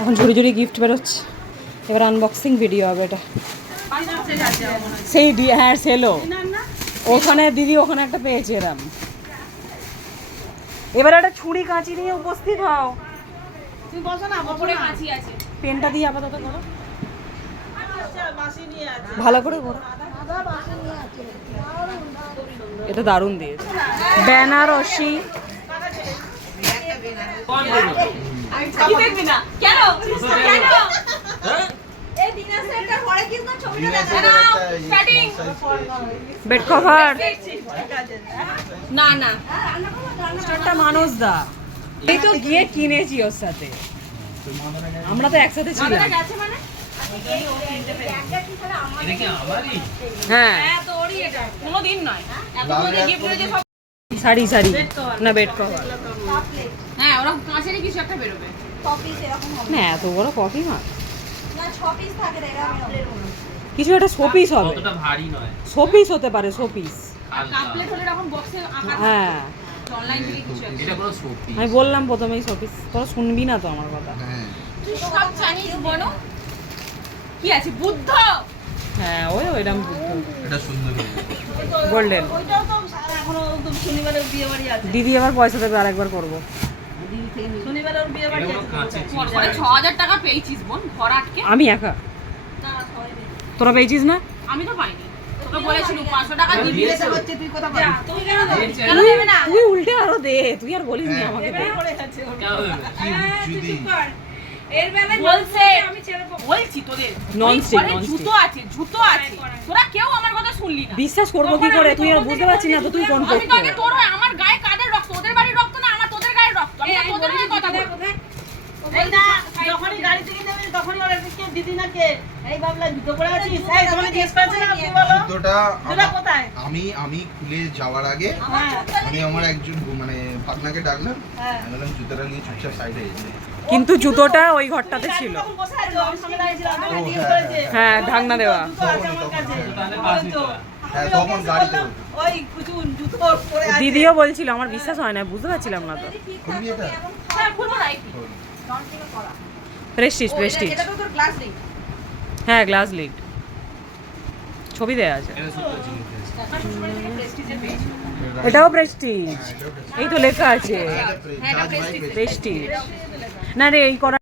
এখন ঝুড়ি ঝুড়ি গিফট বেরোচ্ছে, এবার আনবক্সিং ভিডিও হবে এটা। সেই হ্যাঁ সেলো ওখানে দিদি ওখানে একটা পেয়েছে এরম। এবার একটা ছুরি কাঁচি নিয়ে উপস্থিত হও। তুমি বসো না, বসে কাঁচি আছে। পেনটা দিয়ে আপাতত করো, ভালো করে করো। এটা দারুণ দিয়েছে, বেনারসি। কি দেখবি না কেন কেন এই ডিনার সেটটার পরে কি না ছবিটা দেখা নাও স্টার্টিং বেড কভার না না স্টারটা মানুষ দা এই তো গিয়ে কিনেছি ওর সাথে, আমরা তো একসাথে ছিলাম। গেছে মানে এটা কি আমারই? হ্যাঁ হ্যাঁ তো ওরই এটা কোনোদিন নয় এত মধ্যে গিফট করে যে সব শাড়ি শাড়ি না বেড কভার হ্যাঁ ওরা কাঁচেরই কিছু একটা বেরোবে না এত বড় কফি মা না 6 পিস থাকে রে কিছু একটা শোপিস হবে, অতটা ভারী নয়, শোপিস হতে পারে শোপিস। হালকা। কাপলেট হলে এরকম বক্সে আকার হ্যাঁ অনলাইন থেকে কিছু একটা এটা পুরো শক্তি। আমি বললাম প্রথমেই শোপিস, তোরা শুনবি না তো আমার কথা। তুই সব জানিস বলো কি আছে বুদ্ধ হ্যাঁ ওই ওইরকম এটা সুন্দর। গোল্ডেন। ওইটাও তো এখনো তো শনিবারে বিয়ে বাড়ি আছে দিদি আবার পয়সা দেবে আরেকবার করবো। শনিবারে ওর বিয়ে বাড়ি এটা পুরো আছে কাঁচের পরে 6000 টাকা পেয়েছিস বোন ঘর আটকে আমি একা, না সরি তোরা পেয়েছিস না? আমি তো পাইনি তোকে বলেছিলাম 500 টাকা দিবি দিয়েছে। হচ্ছে তুই কথা বল তুই কেন দেবে দিয়েছে। কেন দেবে না তুই উল্টে আরো দে, তুই আর বলিস নি আমাকে দে। পড়ে আছে ওর কেন দেবে? এর বেলায় বলছে আমি ছেড়ে বলছি তোদের Non-stick, ঘরে non-stick। জুতো আছে তোরা কেউ আমার কথা শুনলি না বিশ্বাস করবো কি করে, তুই আর বুঝতে পারছিস না তো তুই কোন আমি তো আগে পক্ষে। তোর আমার গায়ে কাদের রক্ত ওদের বাড়ির রক্ত না আমার তোদের গায়ের রক্ত আমি তো তোদের গায়ে কথা বলবো এই না যখনই গাড়ি থেকে নেবে তখনই ওরা কে দিদি না কে এই বাবলা জুতো পরে আছিস এই তোমাকে জিজ্ঞেস করছে না কি বলো জুতোটা জুতো কোথায় আমি খুলে যাওয়ার আগে হ্যাঁ আমি আমার একজন মানে পাটনাকে ডাকলাম, আমি বললাম জুতোটা নিয়ে চুপচাপ সাইডে এসে কিন্তু জুতোটা ওই ঘরটাতে ছিল। তখন বসে আছো আমি সামনে দাঁড়িয়েছিলাম আমাকে ও, জিজ্ঞেস হ্যাঁ, করেছে হ্যাঁ ঢাকনা দেওয়া। জুতো আছে আমার কাছে তাহলে পাঁচ দিতে হবে। হ্যাঁ আমি তখন ওকে গাড়িতে বললাম, ওই কুচুন জুতো পরে আছে দিদিও বলছিল, আমার বিশ্বাস হয় না, বুঝতে পারছিলাম না তো। খুলবি এটা হ্যাঁ খুলবো রাইট প্রেস্টিজ প্রেস্টিজ, এটা তো তোর গ্লাস নেই হ্যাঁ গ্লাস লিড, ছবি দেয়া আছে। এটা সুন্দর জিনিস দিয়েছে। প্রেস্টিজের পেয়েছি এটাও প্রেস্টিজ, এই তো লেখা আছে জাজ ভাই প্রেস্টিজ। না রে এই করা